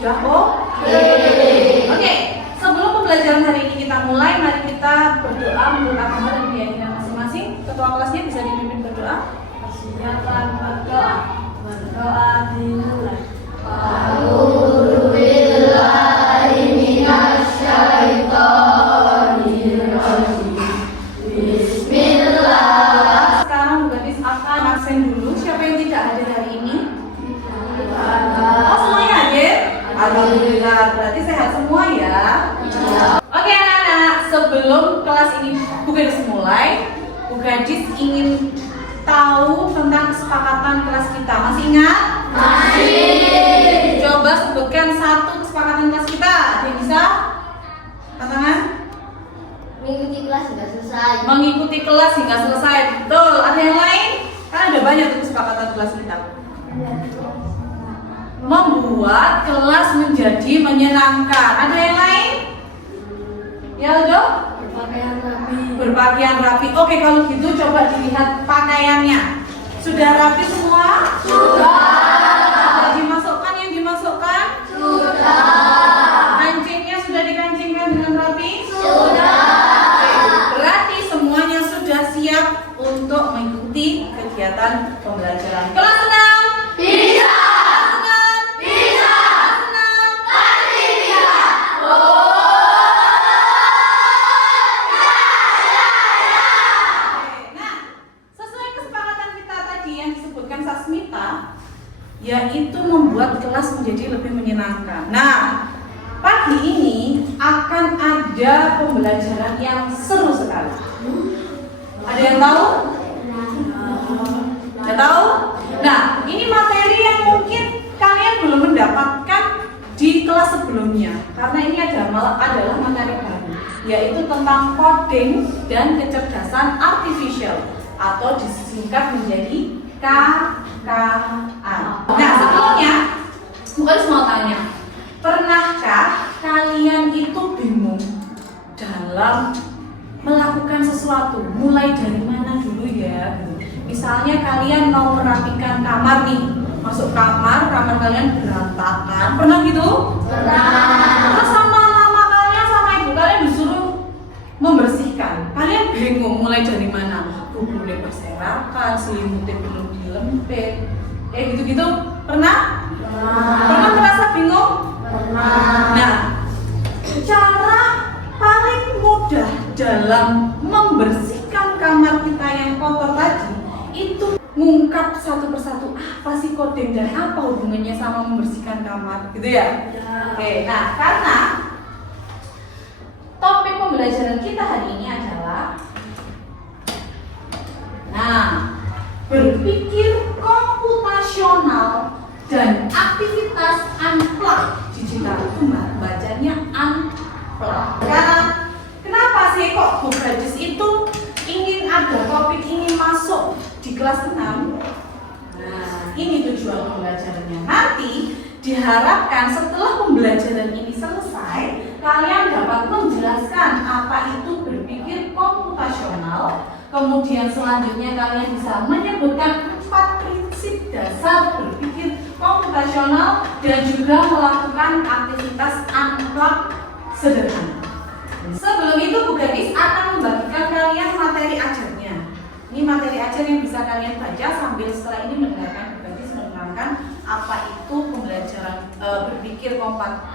sudah Oke, sebelum pembelajaran hari ini kita mulai, mari kita berdoa menurut agama dan keyakinan masing-masing. Ketua kelasnya bisa dipimpin berdoa. Persilakan berdoa. Berdoa dimulai. Bismillah. Sekarang Bu Gadis akan absen dulu. Siapa yang tidak hadir hari ini? Oh, semuanya hadir? Alhamdulillah, berarti sehat semua ya. Oke anak-anak, sebelum kelas ini Bu Gadis mulai, Bu Gadis ingin tahu tentang kesepakatan kelas kita. Masih ingat? Masih. Coba sebutkan satu kesepakatan kelas kita. Ada yang bisa? Tantangan? Mengikuti kelas hingga selesai. Mengikuti kelas hingga selesai. Betul. Ada yang lain? Kan ada banyak tuh kesepakatan kelas kita. Membuat kelas menjadi menyenangkan. Ada yang lain? Ya, Aldo? Berpakaian rapi. Berpakaian rapi. Oke, kalau gitu coba dilihat pakaiannya. Sudah rapi semua? Sudah. Sudah dimasukkan yang dimasukkan? Sudah. Kancingnya sudah dikancingkan dengan rapi? Sudah. Oke, berarti semuanya sudah siap untuk mengikuti kegiatan pembelajaran. Kelas 6? Bisa. Kelas 6? Bisa. Kelas 6? Pasti bisa. Nah, sesuai kesepakatan kita tadi yang disebutkan Sasmita, yaitu membuat kelas menjadi lebih menyenangkan. Nah, pagi ini akan ada pembelajaran yang seru sekali. Ada yang tahu? Tidak tahu? Nah, ini materi yang mungkin kalian belum mendapatkan di kelas sebelumnya, karena ini adalah materi baru, yaitu tentang coding dan kecerdasan artificial atau disingkat menjadi KKA. Nah, sebelumnya Bukan mau tanya, pernahkah kalian itu bingung dalam melakukan sesuatu? Mulai dari mana dulu ya? Misalnya kalian mau merapikan kamar nih, masuk kamar kalian berantakan, pernah gitu? Pernah. Terus sama mama kalian sama ibu kalian disuruh membersihkan, kalian bingung mulai dari mana? Belum berserakan, selimutnya belum dilempit, gitu-gitu, pernah? Pernah merasa bingung? Pernah. Nah, cara paling mudah dalam membersihkan kamar kita yang kotor tadi itu ngungkap satu persatu apa sih coding dan apa hubungannya sama membersihkan kamar, gitu ya? Oke, nah karena topik pembelajaran kita hari ini adalah berpikir komputasional dan aktivitas unplug digital. Itu bacanya unplug. Sekarang kenapa sih kok Bu Gadis itu ingin ada topik ini masuk di kelas 6? Nah, ini tujuan pembelajarannya. Nanti diharapkan setelah pembelajaran ini selesai, kalian dapat menjelaskan apa itu berpikir komputasional. Kemudian selanjutnya kalian bisa menyebutkan 4 prinsip dasar berpikir komputasional dan juga melakukan aktivitas unplug sederhana. Sebelum itu Bu Gadis akan membagikan kalian materi ajarnya. Ini materi ajar yang bisa kalian baca sambil setelah ini mendengarkan Bu Gadis menerangkan apa itu pembelajaran berpikir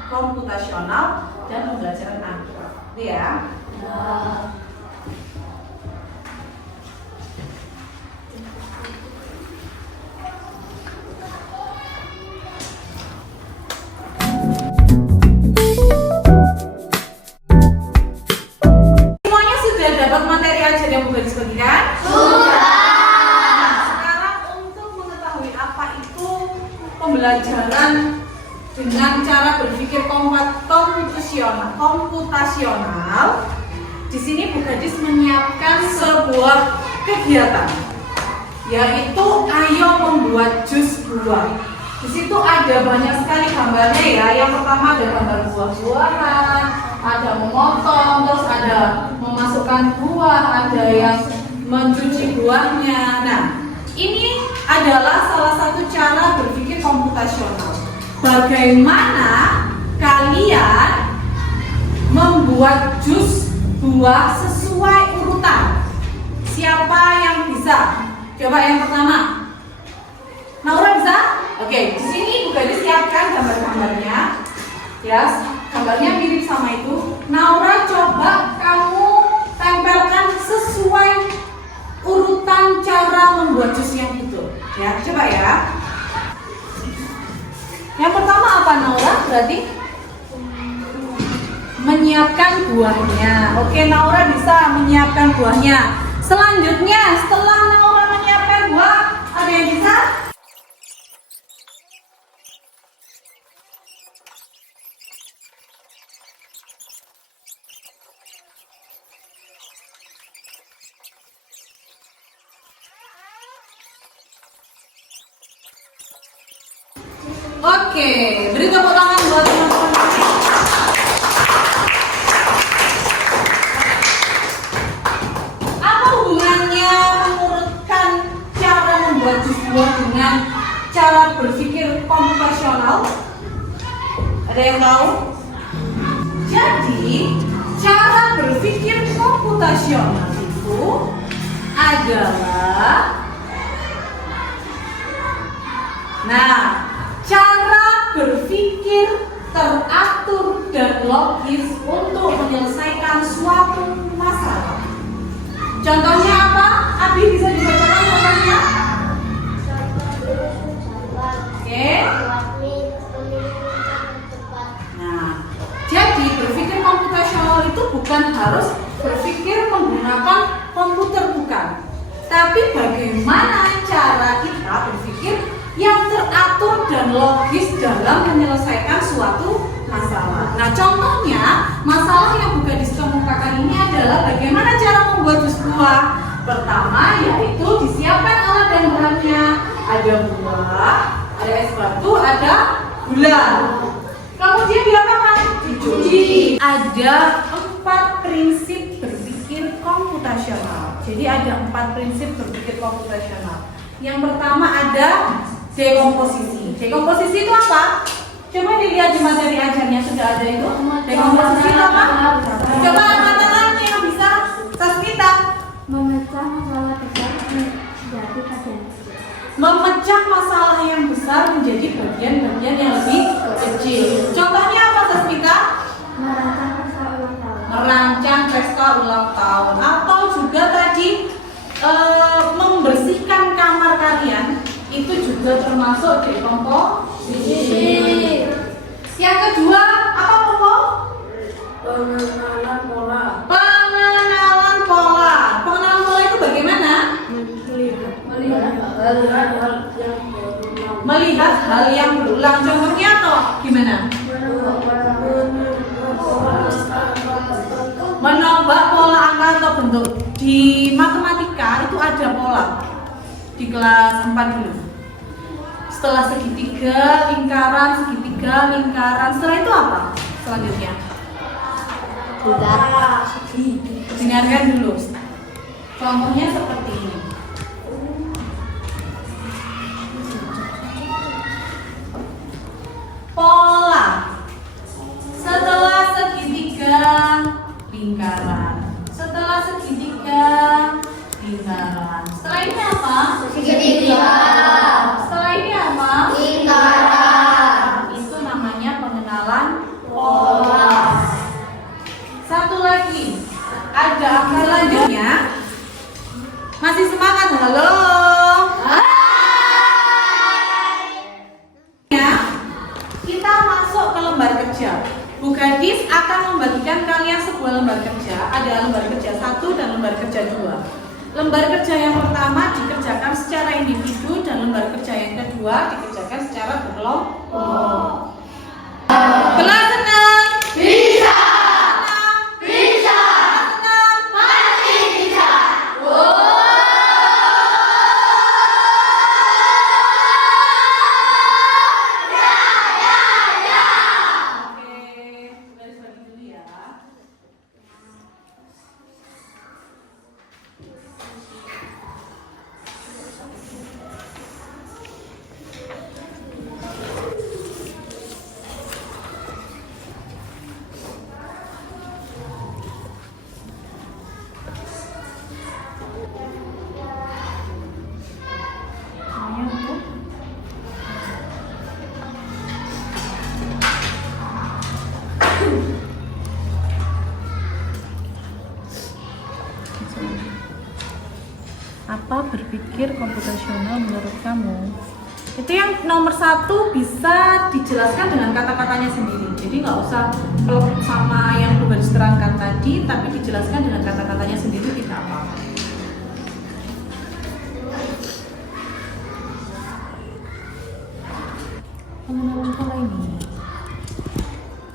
komputasional dan pembelajaran unplug. Itu ya. Semuanya sudah dapat materi ajar yang Bu Gadis bagikan? Nah, sekarang untuk mengetahui apa itu pembelajaran dengan cara berpikir komputasional, di sini Bu Gadis menyiapkan sebuah kegiatan, yaitu ayo membuat jus buah. Di situ ada banyak sekali gambarnya ya. Yang pertama ada gambar buah-buahan, ada memotong, terus ada memasukkan buah, ada yang mencuci buahnya. Nah, ini adalah salah satu cara berpikir komputasional. Bagaimana kalian membuat jus buah sesuai urutan. Siapa yang bisa? Coba yang pertama. Naura bisa? Oke, di sini Bu Gadis siapkan gambar-gambarnya. Ya, gambarnya mirip sama itu. Naura, coba kamu tempelkan sesuai urutan cara membuat jus yang betul. Ya, coba ya. Yang pertama apa Naura? Berarti menyiapkan buahnya. Oke, Naura bisa menyiapkan buahnya. Selanjutnya, setelah Naura menyiapkan buah, ada yang bisa? Oke, beri tepuk tangan buat teman-teman. Apa hubungannya mengurutkan cara membuat jus buah dengan cara berpikir komputasional? Ada yang tahu? Jadi, cara berpikir komputasional itu adalah cara berpikir teratur dan logis untuk menyelesaikan suatu masalah. Contohnya apa? Abi bisa dibacakan contohnya? Oke. Nah, jadi berpikir komputasional itu bukan harus berpikir menggunakan komputer, bukan. Tapi bagaimana cara kita berpikir yang teratur dan logis dalam menyelesaikan suatu masalah. Nah, contohnya masalah yang Bu Gadis kemukakan ini adalah bagaimana cara membuat jus buah. Pertama yaitu disiapkan alat dan bahannya. Ada buah, ada es batu, ada gula. Kemudian diapakan? Dicuci. Ada 4 prinsip berpikir komputasional. Jadi ada 4 prinsip berpikir komputasional. Yang pertama ada dekomposisi. Dekomposisi itu apa? Coba dilihat di materi ajarnya sudah ada itu. Dekomposisi itu apa? Coba angkat tangan yang bisa. Tasmita. Memecah masalah besar menjadi bagian kecil. Memecah masalah yang besar menjadi bagian-bagian yang lebih kecil. Contohnya apa, Tasmita? Merancang pesta ulang tahun. Merancang pesta ulang tahun. Atau juga tadi membersihkan kamar kalian. Itu juga termasuk dekomposisi. Yang kedua, apa Popo? Pengenalan pola. Pengenalan pola. Pengenalan pola itu bagaimana? Melihat hal yang berulang. Contohnya toh gimana? Menebak pola angka atau bentuk. Di matematika itu ada pola. Di kelas 4 dulu. Setelah segitiga, lingkaran, setelah itu apa? Selanjutnya dengarkan dulu. Contohnya seperti ini. Pola. Setelah segitiga, lingkaran. Setelah segitiga, lingkaran. Setelah ini apa? Segitiga. Setelah ini apa? Lingkaran. Itu namanya pengenalan pola. Satu lagi, ada angka selanjutnya. Masih semangat? Halo. Ya, kita masuk ke lembar kerja. Bu Gadis akan membagikan kalian sebuah lembar kerja. Ada lembar kerja 1 dan lembar kerja 2. Lembar kerja yang pertama dikerjakan secara individu dan lembar kerja yang kedua dikerjakan secara berkelompok. Kelas senang? Bisa. Senang? Bisa. Senang? Pasti bisa. Oke, garis bagi dulu ya. apa berpikir komputasional menurut kamu? Itu yang nomor 1 bisa dijelaskan dengan kata-katanya sendiri. Jadi nggak usah klop sama yang Bu Gadis terangkan tadi, tapi dijelaskan dengan kata-katanya sendiri tidak apa-apa. Pengenalan pola ini.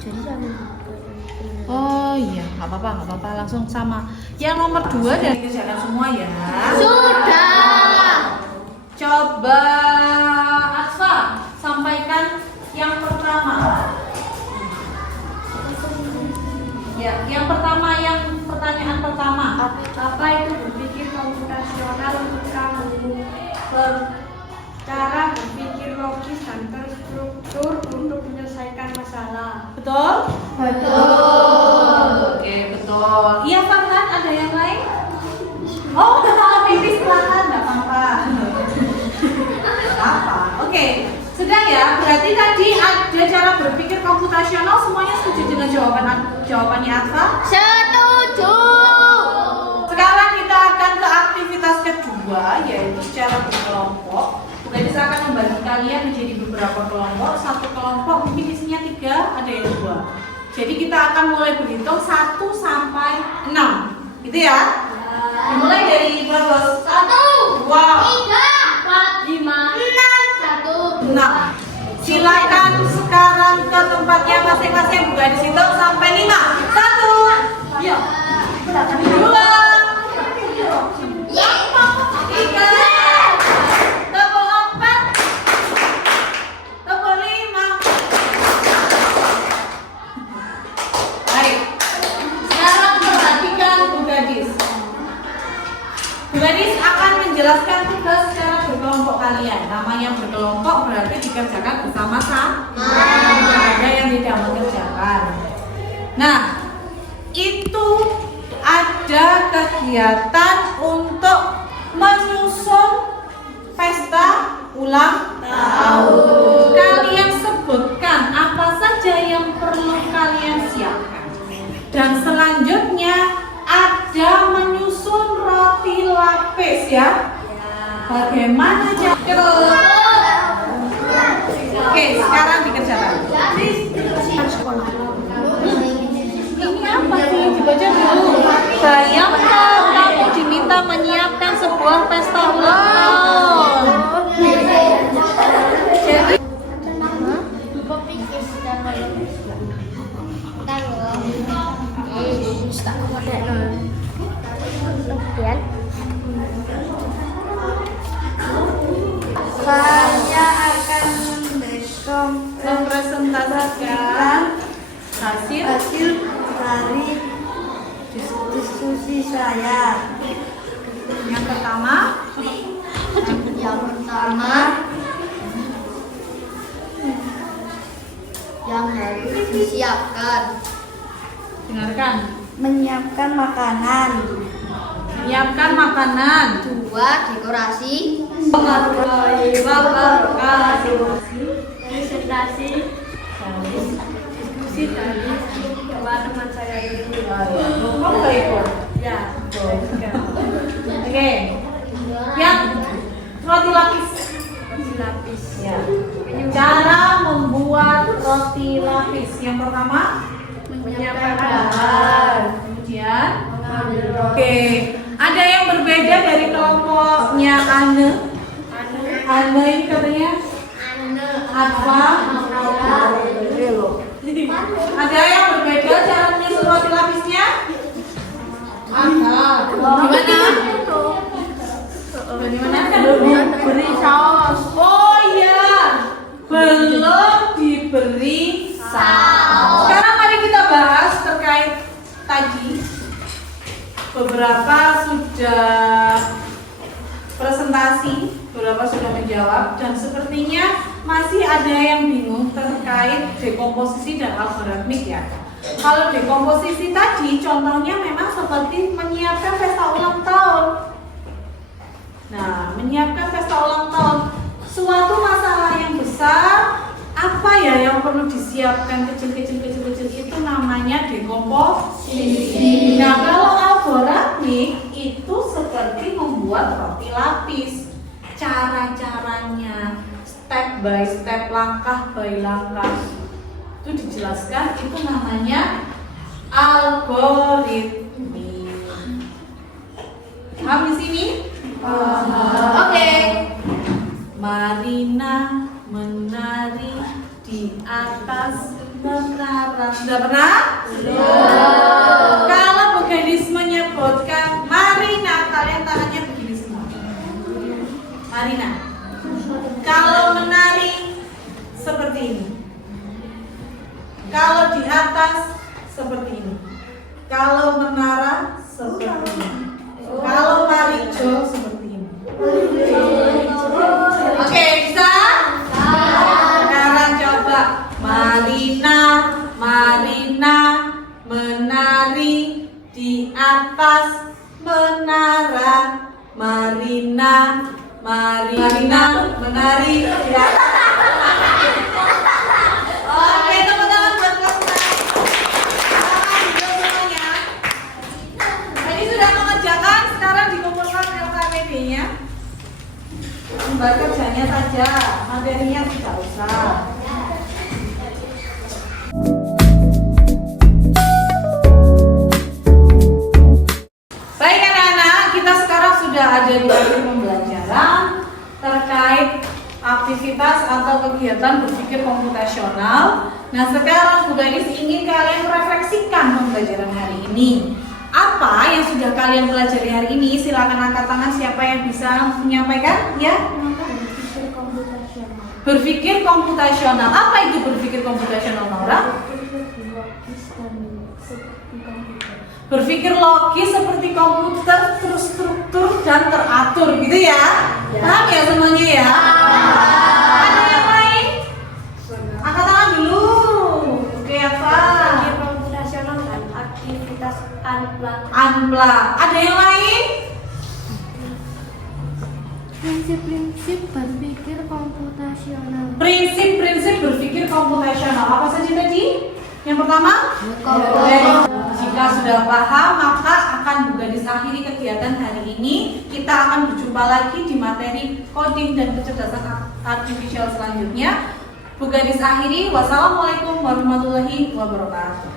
Jadi jangan. Oh iya, nggak apa-apa, langsung sama. Yang nomor 2 dan dikerjakan semua ya. Sudah. Coba Asfa sampaikan yang pertama. Ya, yang pertama, yang pertanyaan pertama. Apa itu berpikir komputasional untuk kamu? Cara berpikir logis dan terstruktur untuk menyelesaikan masalah. Betul? Betul. Oke, betul. Iya, Farhan, ada yang lain? Oh, kepala pipis pelan, nggak apa-apa. Apa? Oke, sudah ya. Berarti tadi ada cara berpikir komputasional. Semuanya setuju dengan jawabannya Asfa? Setuju. Sekarang kita akan ke aktivitas kedua, yaitu secara berkelompok. Gadis akan membagi kalian menjadi beberapa kelompok. Satu kelompok mungkin isinya 3, ada yang 2. Jadi kita akan mulai berhitung 1 sampai 6, gitu ya? Dimulai dari berapa? 1, 2, 3, 4, 5, 6, 1, 6. Silakan sekarang ke tempatnya masing-masing. Bu Gadis hitung sampai 5. 1, 2, 3, Gadis akan menjelaskan tugas secara berkelompok kalian. Namanya berkelompok berarti dikerjakan bersama-sama. Ada yang tidak mengerjakan. Nah, itu ada kegiatan untuk menyusun pesta ulang tahun. Kalian sebutkan apa saja yang perlu kalian siapkan. Dan selanjutnya ada menyusun roti lapis ya. Bagaimana cara? Oke, sekarang dikerjakan. Ini apa sih? Dibaca dulu. Bayangkan kamu diminta menyiapkan sebuah pesta ulang tahun. Jadi saya akan mempresentasikan hasil dari diskusi saya. yang pertama. Yang harus disiapkan. Dengarkan. Menyiapkan makanan. Menyiapkan makanan. 2. Dekorasi. Presentasi. Diskusi dari teman-teman saya ini. Kamu nggak ikut? Ya. Oke. Yang roti lapis. Lapis. Ya. Cara membuat roti lapis. Yang pertama, Menyiapkan bahan. kemudian oke. Ada yang berbeda dari kelompoknya Ane. Ane ini katanya apa? Ada yang berbeda cara menyusun roti lapisnya? Gimana? Beri saus. Oh iya, belum diberi saus. Sekarang mari kita bahas terkait tadi. Beberapa sudah presentasi, beberapa sudah menjawab, dan sepertinya masih ada yang bingung terkait dekomposisi dan algoritmik ya. Kalau dekomposisi tadi contohnya memang seperti menyiapkan pesta ulang tahun. Nah, menyiapkan pesta ulang tahun suatu masalah yang besar, apa ya yang perlu disiapkan kecil-kecil itu namanya dekomposisi. Nah, kalau algoritmik itu seperti membuat roti lapis. Cara-caranya, step by step, langkah by langkah itu dijelaskan, itu namanya algoritmi. Paham di sini? Oke. Marina menari di atas menara. Sudah pernah? Kalau Bu Gadis menyebutkan Marina, kalian tangannya begini semua. Marina. Kalau menari seperti ini. Kalau di atas seperti ini. Kalau menara seperti ini. Kalau marijo seperti ini. Oke, bisa? Sekarang coba. Marina menari di atas menara. Marina menari di atas. Oke, teman-teman, buat kamu semuanya. Ini sudah mengerjakan, sekarang dikumpulkan LKPD-nya. Lembar kerjanya saja, materinya tidak usah. Baik anak-anak, kita sekarang sudah ada di akhir pembelajaran terkait aktivitas atau kegiatan berpikir komputasional. Nah, sekarang Bu Gadis ingin kalian merefleksikan pembelajaran hari ini. Apa yang sudah kalian pelajari hari ini? Silakan angkat tangan siapa yang bisa menyampaikan, ya? Berpikir komputasional. Apa itu berpikir komputasional, Nora? Berpikir logis seperti komputer, terstruktur dan teratur, gitu ya? Paham ya semuanya ya? Ada yang lain? Angkat tangan dulu. Oke, apa? Berpikir komputasional dan aktivitas Unplug. Ada yang lain? prinsip-prinsip berpikir komputasional. Prinsip-prinsip berpikir komputasional. Apa saja tadi? Yang pertama? Jika sudah paham, maka akan Bu Gadis akhiri kegiatan hari ini. Kita akan berjumpa lagi di materi coding dan kecerdasan artificial selanjutnya. Bu Gadis akhiri. Wassalamualaikum warahmatullahi wabarakatuh.